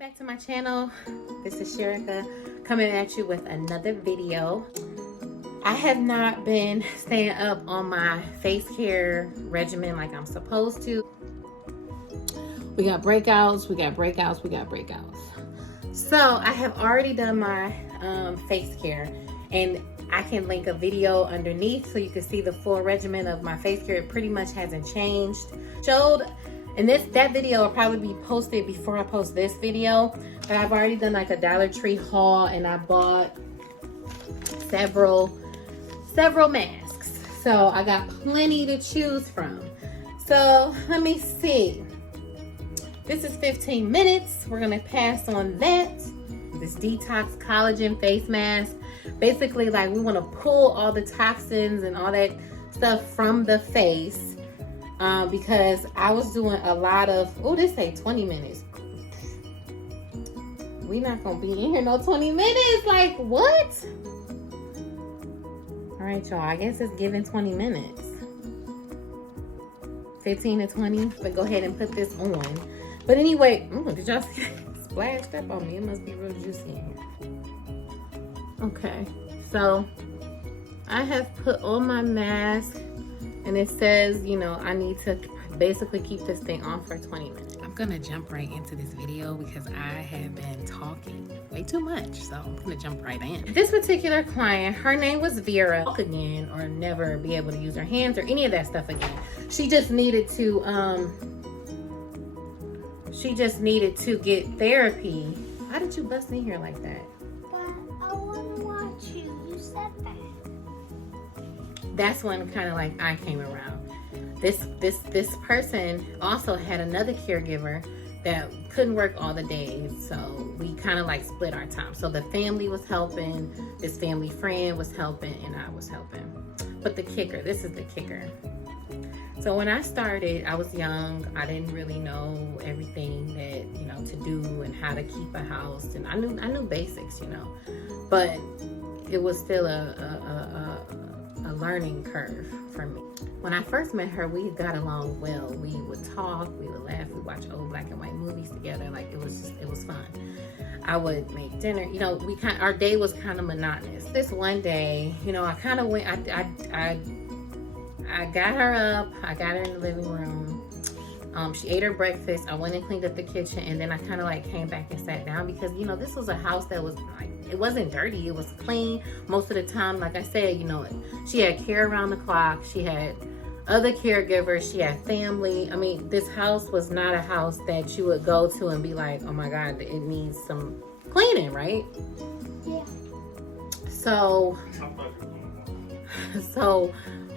Back to my channel. This is Sherricka coming at you with another video. I have not been staying up on my face care regimen like I'm supposed to. We got breakouts, we got breakouts, we got breakouts. So I have already done my face care, and I can link a video underneath so you can see the full regimen of my face care. It pretty much hasn't changed. And that video will probably be posted before I post this video, but I've already done like a Dollar Tree haul, and I bought several masks, so I got plenty to choose from. So let me see, this is 15 minutes. We're gonna pass on that. This detox collagen face mask, basically like we want to pull all the toxins and all that stuff from the face. Because I was doing a lot of, oh, this say 20 minutes. We not gonna be in here no 20 minutes, like what? All right, y'all, I guess it's giving 20 minutes. 15 to 20, but go ahead and put this on. But anyway, did y'all see it splashed up on me? It must be real juicy in here. Okay, so I have put on my mask, and it says, you know, I need to basically keep this thing on for 20 minutes. I'm gonna jump right into this video because I have been talking way too much, so I'm gonna jump right in. This particular client, her name was Vera. Again, or never be able to use her hands or any of that stuff again. She just needed to get therapy. Why did you bust in here like that? But I want to watch you. You said that. That's when kind of like I came around. This person also had another caregiver that couldn't work all the days, so we kind of like split our time. So the family was helping, this family friend was helping, and I was helping. But the kicker, this is the kicker. So when I started, I was young. I didn't really know everything that, you know, to do and how to keep a house, and I knew basics, you know, but it was still a learning curve for me. When I first met her, we got along well. We would talk, we would laugh, we watch old black and white movies together. Like it was fun. I would make dinner. You know, our day was kind of monotonous. This one day, you know, I kind of went. I got her up. I got her in the living room. She ate her breakfast. I went and cleaned up the kitchen, and then I kind of like came back and sat down because, you know, this was a house that was like, it wasn't dirty, it was clean most of the time. Like I said, you know, she had care around the clock. She had other caregivers. She had family. I mean, this house was not a house that you would go to and be like, oh my God, it needs some cleaning, right? Yeah. So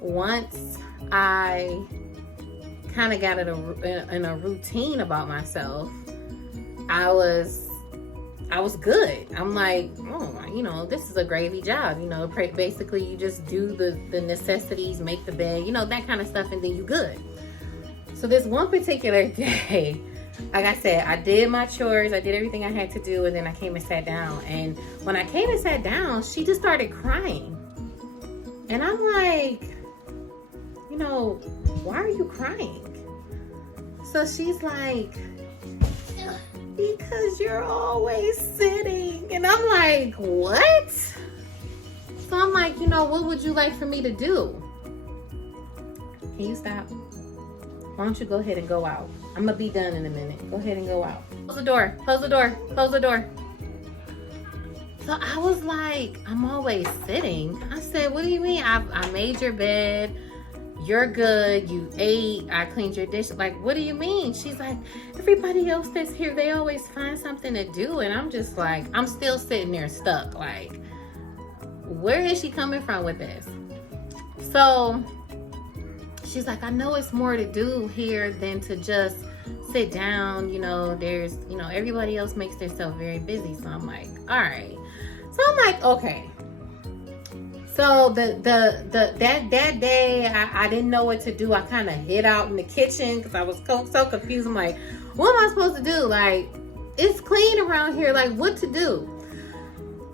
once I kind of got in a routine about myself, I was good. I'm like, oh, you know, this is a gravy job. You know, basically you just do the necessities, make the bed, you know, that kind of stuff, and then you good. So this one particular day, like I said, I did my chores, I did everything I had to do, and then I came and sat down. And when I came and sat down, she just started crying. And I'm like, you know, why are you crying? So she's like, because you're always sitting. And I'm like, what? So I'm like, you know, what would you like for me to do? Can you stop? Why don't you go ahead and go out? I'm gonna be done in a minute. Go ahead and go out. Close the door, close the door, close the door. So I was like, I'm always sitting. I said, what do you mean? I made your bed. You're good, you ate, I cleaned your dish. Like, what do you mean? She's like, everybody else that's here, they always find something to do. And I'm just like, I'm still sitting there stuck. Like, where is she coming from with this? So she's like, I know it's more to do here than to just sit down. You know, there's, you know, everybody else makes themselves very busy. So I'm like, all right. So I'm like, okay. So that day, I didn't know what to do. I kind of hid out in the kitchen because I was so confused. I'm like, what am I supposed to do? Like, it's clean around here. Like, what to do?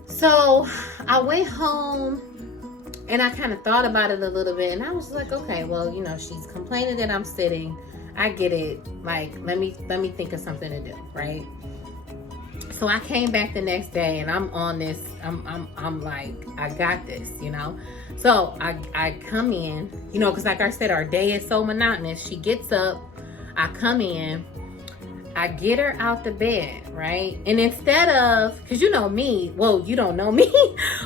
So I went home and I kind of thought about it a little bit. And I was like, okay, well, you know, she's complaining that I'm sitting. I get it. Like, let me think of something to do, right? So I came back the next day and I'm on this, I'm like, I got this, you know? So I come in, you know, because like I said, our day is so monotonous. She gets up, I come in, I get her out the bed, right? And instead of, because you know me, well, you don't know me,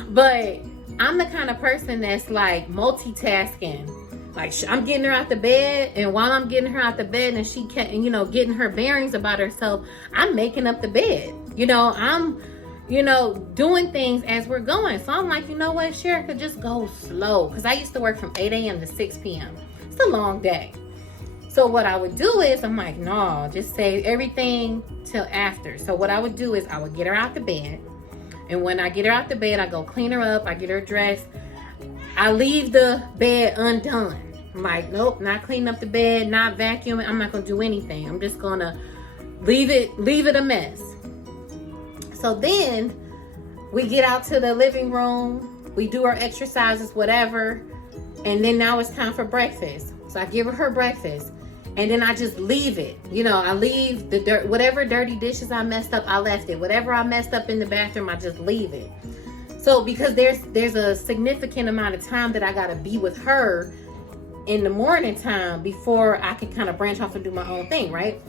but I'm the kind of person that's like multitasking. Like I'm getting her out the bed, and while I'm getting her out the bed and she can't, you know, getting her bearings about herself, I'm making up the bed. You know, I'm, you know, doing things as we're going. So I'm like, you know what, Sherricka, just go slow. Because I used to work from 8 a.m. to 6 p.m. It's a long day. So what I would do is, I'm like, no, just save everything till after. So what I would do is I would get her out the bed. And when I get her out the bed, I go clean her up. I get her dressed. I leave the bed undone. I'm like, nope, not cleaning up the bed, not vacuuming. I'm not going to do anything. I'm just going to leave it a mess. So then we get out to the living room. We do our exercises, whatever. And then now it's time for breakfast. So I give her breakfast. And then I just leave it. You know, I leave the dirt, whatever dirty dishes I messed up, I left it. Whatever I messed up in the bathroom, I just leave it. So because there's a significant amount of time that I got to be with her in the morning time before I can kind of branch off and do my own thing, right?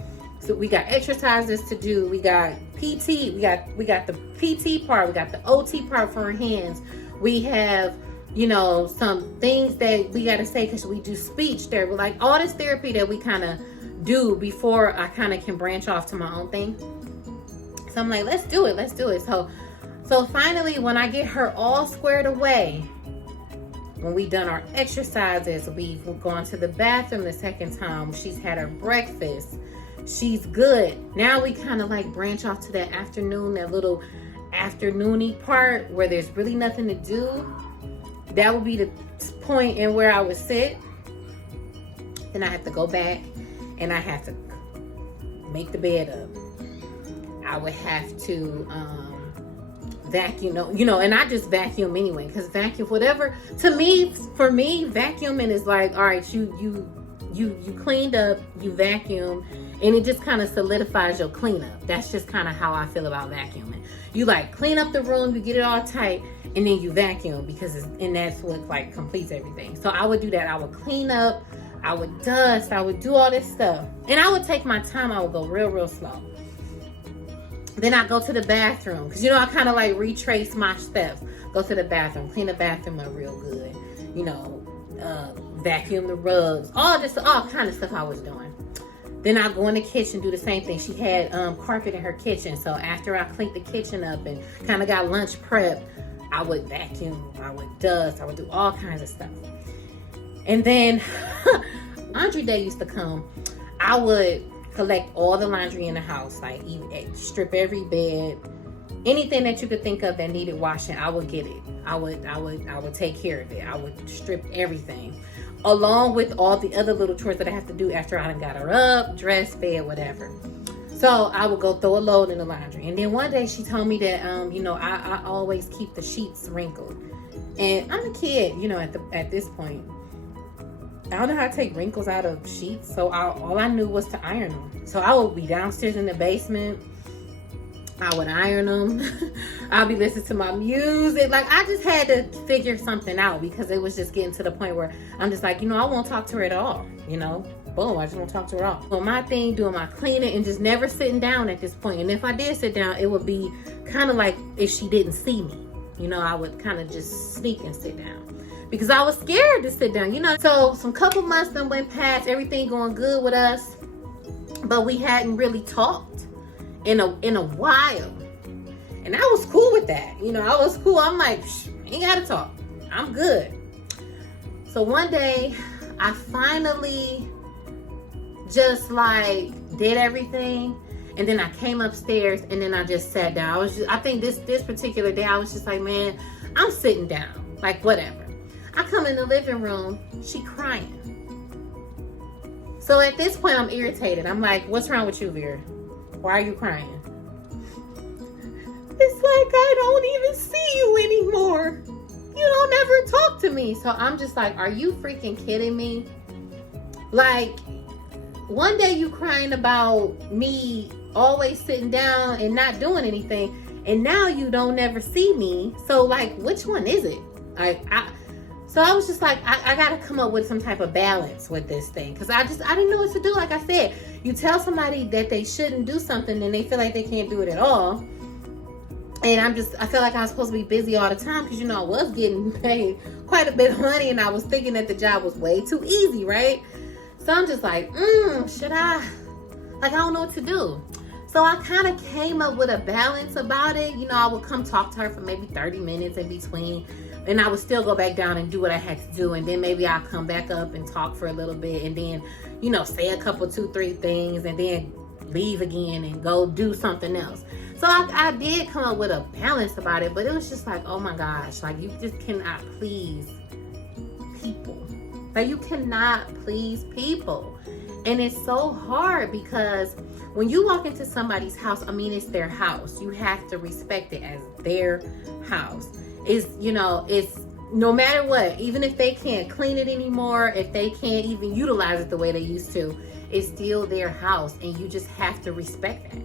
So we got exercises to do. We got PT. We got the PT part. We got the OT part for her hands. We have, you know, some things that we got to say because we do speech therapy, like all this therapy that we kind of do before I kind of can branch off to my own thing. So I'm like, let's do it. So finally, when I get her all squared away, when we done our exercises, we've gone to the bathroom the second time, she's had her breakfast, she's good. Now we kind of like branch off to that afternoon, that little afternoony part where there's really nothing to do. That would be the point in where I would sit. Then I have to go back and I have to make the bed up. I would have to vacuum, you know, and I just vacuum anyway, because vacuum, whatever, for me, vacuuming is like, all right, you cleaned up, you vacuum, and it just kind of solidifies your cleanup. That's just kind of how I feel about vacuuming. You like clean up the room, you get it all tight, and then you vacuum, because and that's what like completes everything. So I would do that. I would clean up, I would dust, I would do all this stuff, and I would take my time. I would go real slow. Then I go to the bathroom, because, you know, I kind of like retrace my steps. Go to the bathroom, clean the bathroom up real good, you know, vacuum the rugs, all kind of stuff I was doing. Then I go in the kitchen, do the same thing. She had carpet in her kitchen. So after I cleaned the kitchen up and kind of got lunch prep, I would vacuum, I would dust, I would do all kinds of stuff. And then laundry day used to come. I would collect all the laundry in the house, like strip every bed, anything that you could think of that needed washing, I would get it. I would take care of it. I would strip everything, along with all the other little chores that I have to do after I done got her up, dressed, fed, whatever. So I would go throw a load in the laundry. And then one day she told me that, you know, I always keep the sheets wrinkled. And I'm a kid, you know, at this point. I don't know how to take wrinkles out of sheets, so all I knew was to iron them. So I would be downstairs in the basement. I would iron them. I'll be listening to my music. Like, I just had to figure something out, because it was just getting to the point where I'm just like, you know, I won't talk to her at all, you know. Boom, I just won't talk to her at all. So my thing, doing my cleaning and just never sitting down at this point. And if I did sit down, it would be kind of like if she didn't see me. You know, I would kind of just sneak and sit down, because I was scared to sit down, you know. So some couple months then went past, everything going good with us, but we hadn't really talked in a while. And I was cool with that. You know, I was cool. I'm like, ain't gotta talk. I'm good. So one day I finally just like did everything. And then I came upstairs and then I just sat down. I think this particular day I was just like, man, I'm sitting down, like whatever. I come in the living room, she crying. So at this point I'm irritated. I'm like, what's wrong with you, Vera? Why are you crying? It's like, I don't even see you anymore. You don't ever talk to me. So I'm just like, are you freaking kidding me? Like, one day you crying about me always sitting down and not doing anything. And now you don't never see me. So like, which one is it? So I was just like, I got to come up with some type of balance with this thing. Because I didn't know what to do. Like I said, you tell somebody that they shouldn't do something and they feel like they can't do it at all. And I felt like I was supposed to be busy all the time because, I was getting paid quite a bit of money. And I was thinking that the job was way too easy, right? So I'm just like, should I? Like, I don't know what to do. So I kind of came up with a balance about it. I would come talk to her for maybe 30 minutes in between. And I would still go back down and do what I had to do. And then maybe I'll come back up and talk for a little bit. And then, say a couple, 2, 3 things. And then leave again and go do something else. So I did come up with a balance about it. But it was just like, oh my gosh. Like, you just cannot please people. Like, you cannot please people. And it's so hard because when you walk into somebody's house, it's their house. You have to respect it as their house. It's no matter what, even if they can't clean it anymore, if they can't even utilize it the way they used to, it's still their house. And you just have to respect that.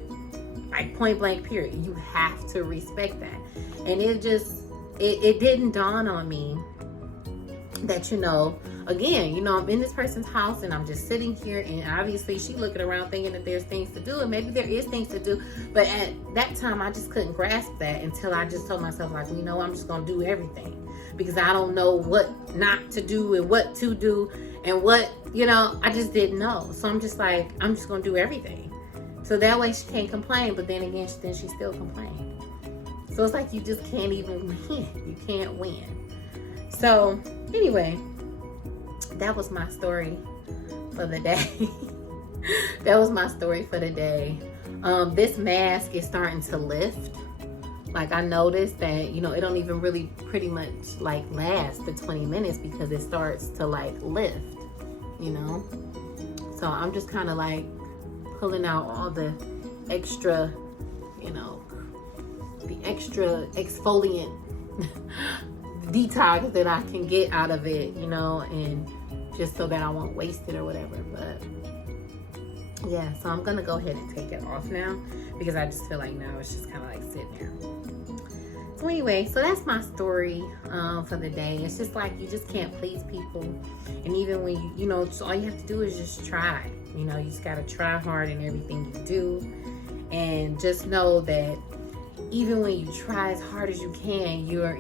Like, point blank, period. You have to respect that. And it didn't dawn on me that, again, I'm in this person's house and I'm just sitting here, and obviously she looking around thinking that there's things to do, and maybe there is things to do, but at that time I just couldn't grasp that until I just told myself, like, I'm just gonna do everything because I don't know what not to do and what to do and what, I just didn't know. So I'm just like, I'm just gonna do everything. So that way she can't complain, but then again, then she still complained. So it's like you just can't even win. You can't win. So anyway, that was my story for the day. That was my story for the day. This mask is starting to lift. Like, I noticed that, it don't even really pretty much like last the 20 minutes because it starts to like lift, So I'm just kind of like pulling out all the extra, the extra exfoliant detox that I can get out of it, and just so that I won't waste it or whatever. But yeah, so I'm gonna go ahead and take it off now because I just feel like now it's just kind of like sitting there. So anyway, so that's my story for the day. It's just like, you just can't please people. And even when you so all you have to do is just try. You just gotta try hard in everything you do. And just know that even when you try as hard as you can, you're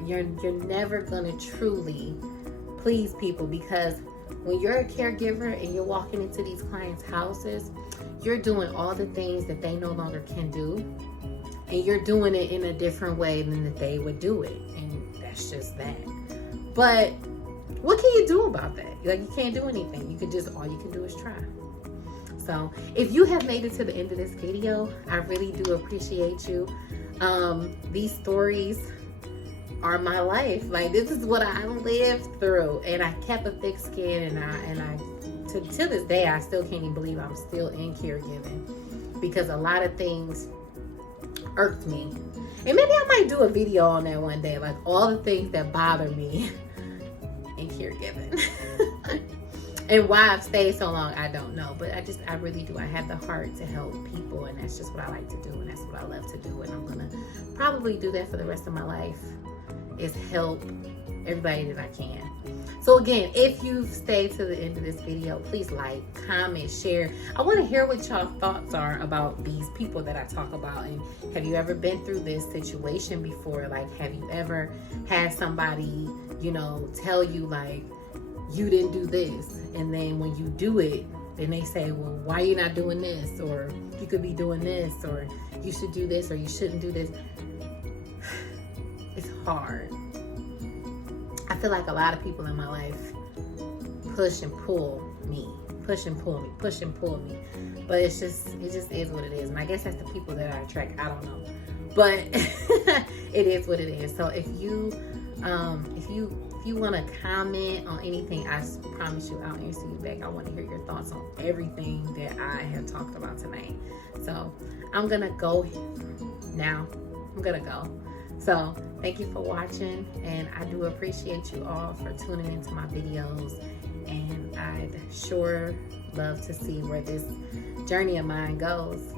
never gonna truly please people, because when you're a caregiver and you're walking into these clients' houses, you're doing all the things that they no longer can do, and you're doing it in a different way than that they would do it, and that's just that. But what can you do about that? Like, you can't do anything. All you can do is try. So if you have made it to the end of this video, I really do appreciate you. These stories are my life. Like, this is what I lived through, and I kept a thick skin, and I to this day I still can't even believe I'm still in caregiving, because a lot of things irked me. And maybe I might do a video on that one day, like all the things that bother me in caregiving. And why I've stayed so long, I don't know. But I really do. I have the heart to help people, and that's just what I like to do, and that's what I love to do. And I'm gonna probably do that for the rest of my life, is help everybody that I can. So again, if you've stayed to the end of this video, please like, comment, share. I want to hear what y'all thoughts are about these people that I talk about. And have you ever been through this situation before? Like, have you ever had somebody, tell you like, you didn't do this, and then when you do it, then they say, well, why are you not doing this? Or you could be doing this, or you should do this, or you shouldn't do this. It's hard. I feel like a lot of people in my life push and pull me. But it just is what it is. And I guess that's the people that I attract. I don't know. But it is what it is. So if you want to comment on anything, I promise you I'll answer you back. I want to hear your thoughts on everything that I have talked about tonight. So I'm going to go now. So thank you for watching, and I do appreciate you all for tuning into my videos, and I'd sure love to see where this journey of mine goes.